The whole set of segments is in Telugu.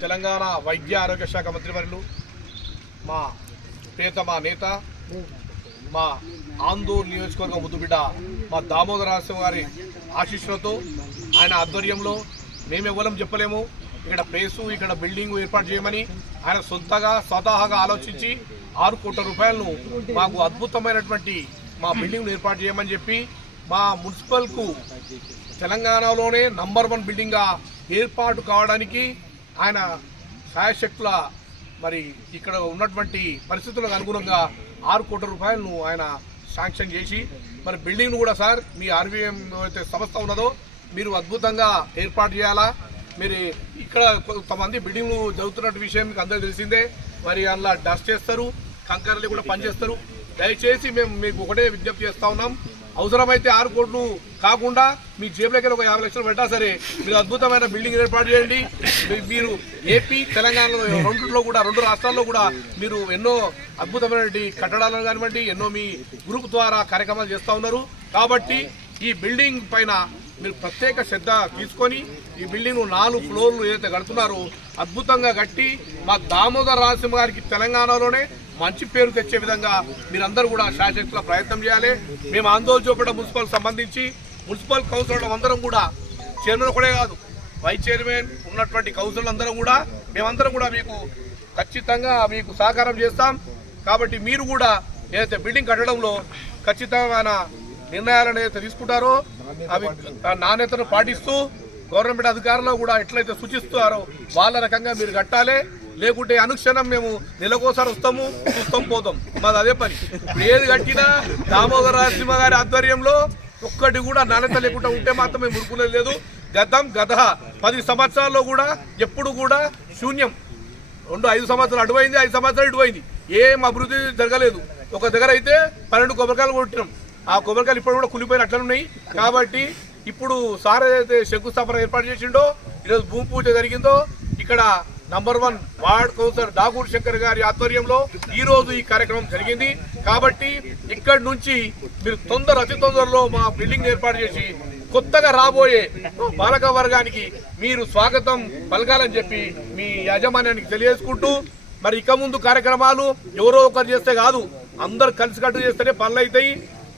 తెలంగాణ వైద్య ఆరోగ్య శాఖ మంత్రివర్యులు మా ప్రియతమ నేత మా ఆందూరు నియోజకవర్గ ముద్దుబిడ్డ మా దామోదర నరసింహ గారి ఆశీస్సులతో ఆయన ఆధ్వర్యంలో మేమెవ్వరం చెప్పలేము. ఇక్కడ ప్లేసు ఇక్కడ బిల్డింగ్ ఏర్పాటు చేయమని ఆయన స్వతహాగా ఆలోచించి 6 కోట్ల రూపాయలను మాకు అద్భుతమైనటువంటి మా బిల్డింగ్ను ఏర్పాటు చేయమని చెప్పి మా మున్సిపల్కు తెలంగాణలోనే నంబర్ 1 బిల్డింగ్గా ఏర్పాటు కావడానికి ఆయన శాయశక్తుల మరి ఇక్కడ ఉన్నటువంటి పరిస్థితులకు అనుగుణంగా 6 కోట్ల రూపాయలను ఆయన శాంక్షన్ చేసి మరి బిల్డింగ్ను కూడా సార్ మీ ఆర్వీఎం అయితే సంస్థ ఉన్నదో మీరు అద్భుతంగా ఏర్పాటు చేయాలా. మీరు ఇక్కడ కొంతమంది బిల్డింగ్లు జరుగుతున్న విషయం మీకు అందరికీ తెలిసిందే. మరి అందులో డస్ట్ చేస్తారు, కంకరలు కూడా పనిచేస్తారు. దయచేసి మేము మీకు ఒకటే విజ్ఞప్తి చేస్తూ ఉన్నాం, అవసరమైతే 6 కోట్లు కాకుండా మీ జేబులోకి ఒక 50 లక్షలు పెట్టా సరే మీరు అద్భుతమైన బిల్డింగ్ ఏర్పాటు చేయండి. మీరు ఏపీ తెలంగాణలో రెండు రాష్ట్రాల్లో కూడా మీరు ఎన్నో అద్భుతమైనటువంటి కట్టడాలను కానివ్వండి ఎన్నో మీ గ్రూప్ ద్వారా కార్యక్రమాలు చేస్తూ ఉన్నారు. కాబట్టి ఈ బిల్డింగ్ పైన మీరు ప్రత్యేక శ్రద్ధ తీసుకొని ఈ బిల్డింగ్ 4 ఫ్లోర్లు ఏదైతే కడుతున్నారో అద్భుతంగా కట్టి మా దామోదర నరసింహ గారికి తెలంగాణలోనే మంచి పేరు తెచ్చే విధంగా మీరందరూ కూడా శాశ్వత ప్రయత్నం చేయాలి. మేము ఆందోళన చూపడం మున్సిపల్ సంబంధించి మున్సిపల్ కౌన్సిలర్ అందరం కూడా చైర్మన్ ఒకటే కాదు వైస్ చైర్మన్ ఉన్నటువంటి కౌన్సిలర్ అందరం కూడా మేమందరం కూడా మీకు ఖచ్చితంగా మీకు సహకారం చేస్తాం. కాబట్టి మీరు కూడా ఏదైతే బిల్డింగ్ కట్టడంలో ఖచ్చితమైన నిర్ణయాలను ఏదైతే తీసుకుంటారో అవి నాణ్యతను పాటిస్తూ గవర్నమెంట్ అధికారులు కూడా ఎట్లయితే సూచిస్తారో వాళ్ళ రకంగా మీరు కట్టాలి. లేకుంటే అనుక్షణం మేము నెలకోసారి వస్తాము చూస్తాం పోతాం, మాది అదే పని. ఏది కట్టినా దామోదర నరసింహ గారి ఆధ్వర్యంలో ఒక్కటి కూడా నాణ్యత లేకుండా ఉంటే మాత్రం మేము ఊరుకునేది లేదు. గత 10 సంవత్సరాల్లో కూడా ఎప్పుడు కూడా శూన్యం. 5 సంవత్సరాలు అటువైంది, 5 సంవత్సరాలు ఇటువైంది, ఏం అభివృద్ధి జరగలేదు. ఒక దగ్గర అయితే 12 కొబ్బరికాయలు కొట్టినాం, ఆ కొబ్బరికాయలు ఇప్పుడు కూడా కులిపోయిన అట్లనే. కాబట్టి ఇప్పుడు సార్ ఏదైతే శంకుస్థాపన ఏర్పాటు చేసిండో ఈరోజు భూమి పూజ జరిగిందో ఇక్కడ నంబర్ 1 వార్డ్ కౌన్సిలర్ దాగూర్ శంకర్ గారి ఆధ్వర్యంలో ఈ రోజు ఈ కార్యక్రమం జరిగింది. కాబట్టి ఇక్కడి నుంచి మీరు అతి తొందరలో మా బిల్డింగ్ ఏర్పాటు చేసి కొత్తగా రాబోయే పాలక వర్గానికి మీరు స్వాగతం పలకాలని చెప్పి మీ యాజమాన్యానికి తెలియజేసుకుంటూ మరి ఇక ముందు కార్యక్రమాలు ఎవరో ఒకరు చేస్తే కాదు, అందరు కలిసికట్టు చేస్తేనే పనులు అవుతాయి.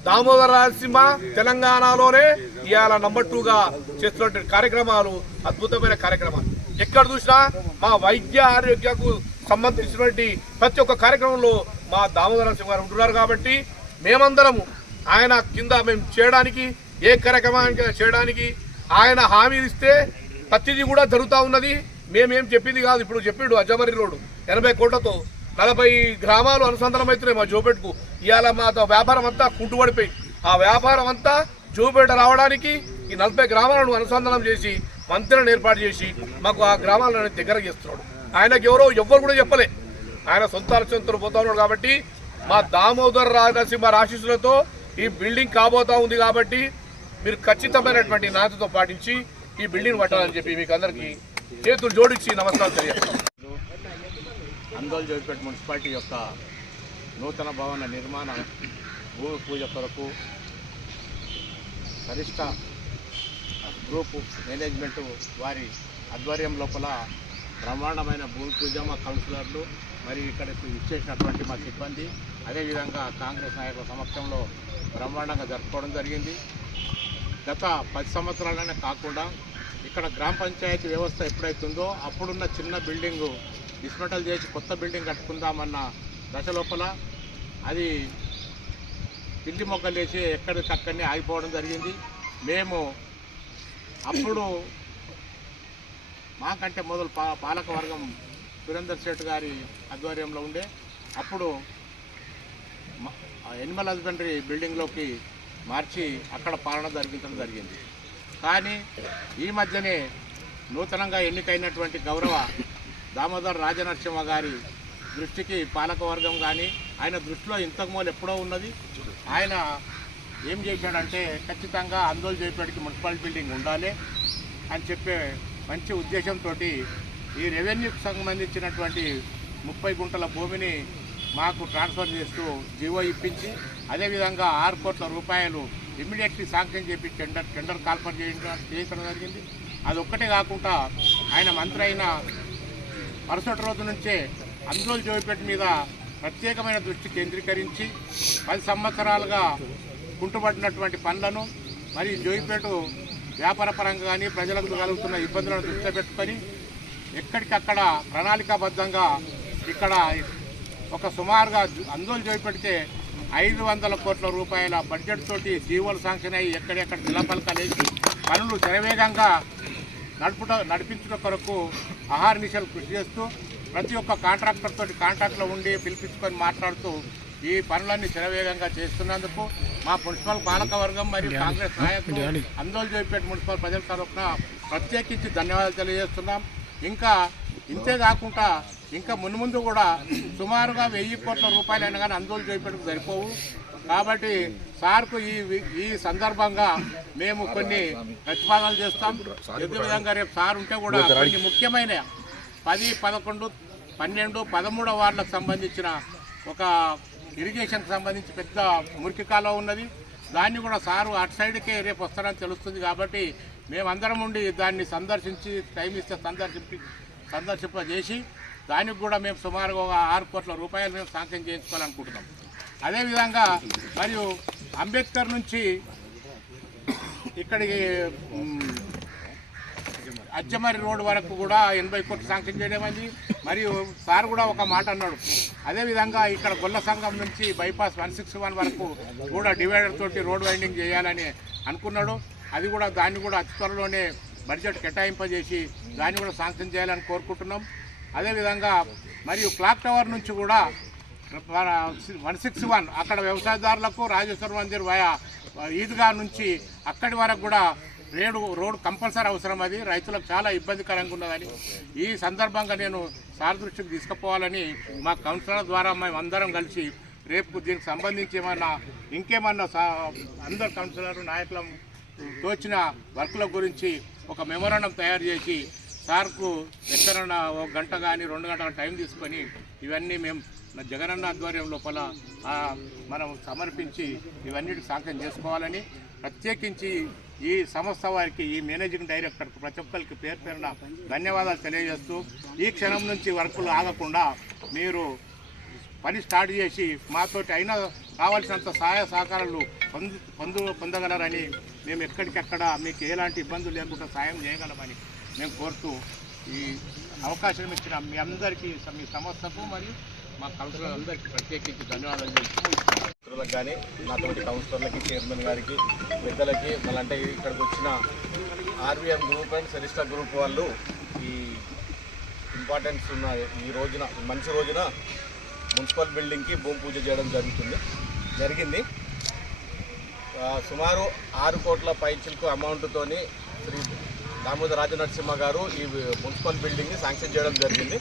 దామోదర నరసింహ తెలంగాణలోనే ఇవాళ నంబర్ 2గా చేస్తున్నటువంటి కార్యక్రమాలు అద్భుతమైన కార్యక్రమాలు. ఎక్కడ చూసినా మా వైద్య ఆరోగ్యకు సంబంధించినటువంటి ప్రతి ఒక్క కార్యక్రమంలో మా దామోదర నరసింహ గారు ఉంటున్నారు. కాబట్టి మేమందరము ఆయన కింద మేము చేయడానికి ఏ కార్యక్రమానికి చేయడానికి ఆయన హామీలు ఇస్తే ప్రతిదీ కూడా జరుగుతూ ఉన్నది. మేమేం చెప్పింది కాదు. ఇప్పుడు చెప్పిండు అజ్జమరి రోడ్డు 80 కోట్లతో 40 గ్రామాలు అనుసంధానం అవుతున్నాయి మా జోపేటకు. ఇవాళ మా వ్యాపారం అంతా కుంటుపడిపోయి ఆ వ్యాపారం అంతా జోపేట రావడానికి ఈ 40 గ్రామాలను అనుసంధానం చేసి మంత్రులను ఏర్పాటు చేసి మాకు ఆ గ్రామాలను దగ్గర చేస్తున్నాడు. ఆయనకు ఎవ్వరు కూడా చెప్పలే, ఆయన సొంత ఆలోచనతో పోతా ఉన్నాడు. కాబట్టి మా దామోదర నరసింహ ఆశీస్సులతో ఈ బిల్డింగ్ కాబోతా ఉంది. కాబట్టి మీరు ఖచ్చితమైనటువంటి నాణ్యతతో పాటించి ఈ బిల్డింగ్ పట్టాలని చెప్పి మీకు అందరికీ చేతులు జోడించి నమస్కారం తెలియజేస్తాం. ఆందోళన జోగిపేట మున్సిపాలిటీ యొక్క నూతన భవన నిర్మాణ భూమి పూజ కొరకు గరిష్ట గ్రూపు మేనేజ్మెంటు వారి ఆధ్వర్యం లోపల బ్రహ్మాండమైన భూమి పూజ మా కౌన్సిలర్లు మరి ఇక్కడికి ఇచ్చేసినటువంటి మా సిబ్బంది అదేవిధంగా కాంగ్రెస్ నాయకుల సమక్షంలో బ్రహ్మాండంగా జరుపుకోవడం జరిగింది. గత 10 సంవత్సరాలనే కాకుండా ఇక్కడ గ్రామ పంచాయతీ వ్యవస్థ ఎప్పుడైతుందో అప్పుడున్న చిన్న బిల్డింగు డిస్మెంటల్ చేసి కొత్త బిల్డింగ్ కట్టుకుందామన్న దశ లోపల అది పిల్లి మొగ్గలు వేసి ఎక్కడికక్కడనే ఆగిపోవడం జరిగింది. మేము అప్పుడు మాకంటే మొదలు పాలక వర్గం సురేందర్ శెట్ గారి ఆధ్వర్యంలో ఉండే అప్పుడు ఎనిమల్ హస్బెండరీ బిల్డింగ్లోకి మార్చి అక్కడ పాలన జరిగించడం జరిగింది. కానీ ఈ మధ్యనే నూతనంగా ఎన్నికైనటువంటి గౌరవ దామోదర రాజనరసింహ గారి దృష్టికి పాలకవర్గం కానీ ఆయన దృష్టిలో ఇంతకుముందు ఎప్పుడో ఉన్నది. ఆయన ఏం చేశాడంటే ఖచ్చితంగా ఆందోళన చేపేటికి మున్సిపల్ బిల్డింగ్ ఉండాలి అని చెప్పే మంచి ఉద్దేశంతో ఈ రెవెన్యూకి సంబంధించినటువంటి 30 గుంటల భూమిని మాకు ట్రాన్స్ఫర్ చేస్తూ జీవో ఇప్పించి అదేవిధంగా 6 కోట్ల రూపాయలు ఇమ్మీడియట్లీ శాంక్షన్ చేపి టెండర్ కాల్ఫర్ చేయించడం జరిగింది. అది ఒక్కటే కాకుండా ఆయన మంత్రి అయిన మరుసటి రోజు నుంచే అందోల్ జోయిపేట మీద ప్రత్యేకమైన దృష్టి కేంద్రీకరించి 10 సంవత్సరాలుగా కుంటుపడినటువంటి పనులను మరియు జోయిపేట వ్యాపార పరంగా కానీ ప్రజలకు కలుగుతున్న ఇబ్బందులను దృష్టిలో పెట్టుకొని ఎక్కడికక్కడ ప్రణాళికాబద్ధంగా ఇక్కడ ఒక సుమారుగా అందోల్ జోయిపేటకే 500 కోట్ల రూపాయల బడ్జెట్ తోటి జీవోలు శాంక్షన్ అయ్యి ఎక్కడెక్కడ శిలాఫలకాలేసి పనులు శరవేగంగా నడిపించడం కొరకు అహర్నిశలు కృషి చేస్తూ ప్రతి ఒక్క కాంట్రాక్టర్ తోటి కాంట్రాక్ట్లో ఉండి పిలిపించుకొని మాట్లాడుతూ ఈ పనులన్నీ శరవేగంగా చేస్తున్నందుకు మా మున్సిపల్ పాలకవర్గం మరియు కాంగ్రెస్ నాయకులు అందోల్ జోయిపేట మున్సిపల్ ప్రజల తరఫున ప్రత్యేకించి ధన్యవాదాలు తెలియజేస్తున్నాం. ఇంకా ఇంతే కాకుండా ఇంకా మున్ముందు కూడా సుమారుగా 1000 కోట్ల రూపాయలు అయినా కానీ అందోల్ జోయిపేటకు సరిపోవు. కాబట్టి సార్కు ఈ సందర్భంగా మేము కొన్ని ప్రతిపాదనలు చేస్తాం. ఇదే విధంగా రేపు సార్ ఉంటే కూడా కొన్ని ముఖ్యమైన 10, 11, 12, 13 వార్డులకు సంబంధించిన ఒక ఇరిగేషన్కి సంబంధించి పెద్ద మురికి కాలువ ఉన్నది. దాన్ని కూడా సారు అటు సైడ్కే రేపు వస్తారని తెలుస్తుంది. కాబట్టి మేమందరం ఉండి దాన్ని సందర్శించి టైం ఇస్తే సందర్శింపజేసి దానికి కూడా మేము సుమారుగా ఒక 6 కోట్ల రూపాయలు మేము శాంక్షన్ చేయించుకోవాలనుకుంటున్నాం. అదేవిధంగా మరియు అంబేద్కర్ నుంచి ఇక్కడికి అజ్జమరి రోడ్ వరకు కూడా 80 కోట్లు శాంక్షన్ చేయడమైంది. మరియు సార్ కూడా ఒక మాట అన్నాడు, అదేవిధంగా ఇక్కడ గొల్ల సంఘం నుంచి బైపాస్ 161 వరకు కూడా డివైడర్ తోటి రోడ్ వైండింగ్ చేయాలని అనుకున్నాడు. అది కూడా దాన్ని కూడా అతి త్వరలోనే బడ్జెట్ కేటాయింపజేసి దాన్ని కూడా శాంక్షన్ చేయాలని కోరుకుంటున్నాం. అదేవిధంగా మరియు క్లాక్ టవర్ నుంచి కూడా 161 అక్కడ వ్యవసాయదారులకు రాజేశ్వర మందిర్ వయా ఈద్గా నుంచి అక్కడి వరకు కూడా రోడ్ కంపల్సరీ అవసరం. అది రైతులకు చాలా ఇబ్బందికరంగా ఉన్నదని ఈ సందర్భంగా నేను సార్ దృష్టికి తీసుకుపోవాలని మా కౌన్సిలర్ ద్వారా మేము అందరం కలిసి రేపు దీనికి సంబంధించి ఇంకేమన్నా అందరు కౌన్సిలర్ నాయకుల తోచిన వర్కుల గురించి ఒక మెమోరాండం తయారు చేసి సార్కు ఎక్కడన్నా 1 గంట కానీ 2 గంటల టైం తీసుకొని ఇవన్నీ మేము జగనన్న ఆధ్వర్యం లోపల మనం సమర్పించి ఇవన్నిటికి శాంక్షన్ చేసుకోవాలని ప్రత్యేకించి ఈ సంస్థ వారికి ఈ మేనేజింగ్ డైరెక్టర్కి ప్రతి ఒక్కరికి పేరున ధన్యవాదాలు తెలియజేస్తూ ఈ క్షణం నుంచి వర్కులు ఆగకుండా మీరు పని స్టార్ట్ చేసి మాతోటి అయినా కావాల్సినంత సహాయ సహకారాలు పొందగలరని మేము ఎక్కడికక్కడ మీకు ఎలాంటి ఇబ్బందులు లేకుండా సాయం చేయగలమని మేము కోరుతూ ఈ అవకాశం ఇచ్చిన మీ అందరికీ మీ సంస్థకు మరియు మా కౌన్సిలర్ అందరికీ ప్రత్యేకించి ధన్యవాదాలు తెలుపుతున్నాం. మిత్రులకు కానీ నాతోటి కౌన్సిలర్లకి చైర్మన్ గారికి పెద్దలకి మళ్ళీ ఇక్కడికి వచ్చిన ఆర్వీఎం గ్రూప్ అండ్ సెరిస్టా గ్రూప్ వాళ్ళు ఈ ఇంపార్టెన్స్ ఉన్న ఈ రోజున మంచి రోజున మున్సిపల్ బిల్డింగ్కి భూమి పూజ చేయడం జరిగింది. సుమారు 6 కోట్ల పైచిలకు అమౌంట్తోని శ్రీ దామోదర రాజనరసింహ గారు ఈ మున్సిపల్ బిల్డింగ్ని శాంక్షన్ చేయడం జరిగింది.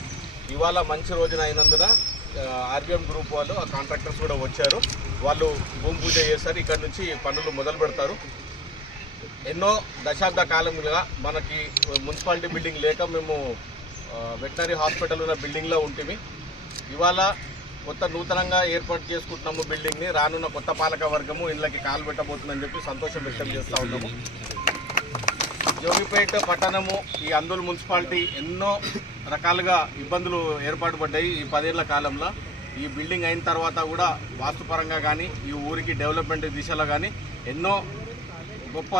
ఇవాళ మంచి రోజున అయినందున ఆర్బీఎం గ్రూప్ వాళ్ళు ఆ కాంట్రాక్టర్స్ కూడా వచ్చారు. వాళ్ళు భూమి పూజ చేస్తారు. ఇక్కడ నుంచి పనులు మొదలు పెడతారు. ఎన్నో దశాబ్ద కాలంగా మనకి మున్సిపాలిటీ బిల్డింగ్ లేక మేము వెటనరీ హాస్పిటల్ ఉన్న బిల్డింగ్లో ఉంటుంది. ఇవాళ కొత్త నూతనంగా ఏర్పాటు చేసుకుంటున్నాము బిల్డింగ్ని. రానున్న కొత్త పాలక వర్గము ఇళ్ళకి కాలు పెట్టబోతుందని చెప్పి సంతోషం వ్యక్తం చేస్తూ ఉన్నాము. జోగిపేట పట్టణము ఈ అందోల్ మున్సిపాలిటీ ఎన్నో రకాలుగా ఇబ్బందులు ఏర్పాటు పడ్డాయి ఈ 10 ఏళ్ల కాలంలో. ఈ బిల్డింగ్ అయిన తర్వాత కూడా వాస్తుపరంగా కానీ ఈ ఊరికి డెవలప్మెంట్ దిశలో కానీ ఎన్నో గొప్ప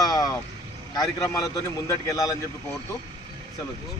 కార్యక్రమాలతో ముందటికి వెళ్ళాలని చెప్పి కోరుతూ సెలవు.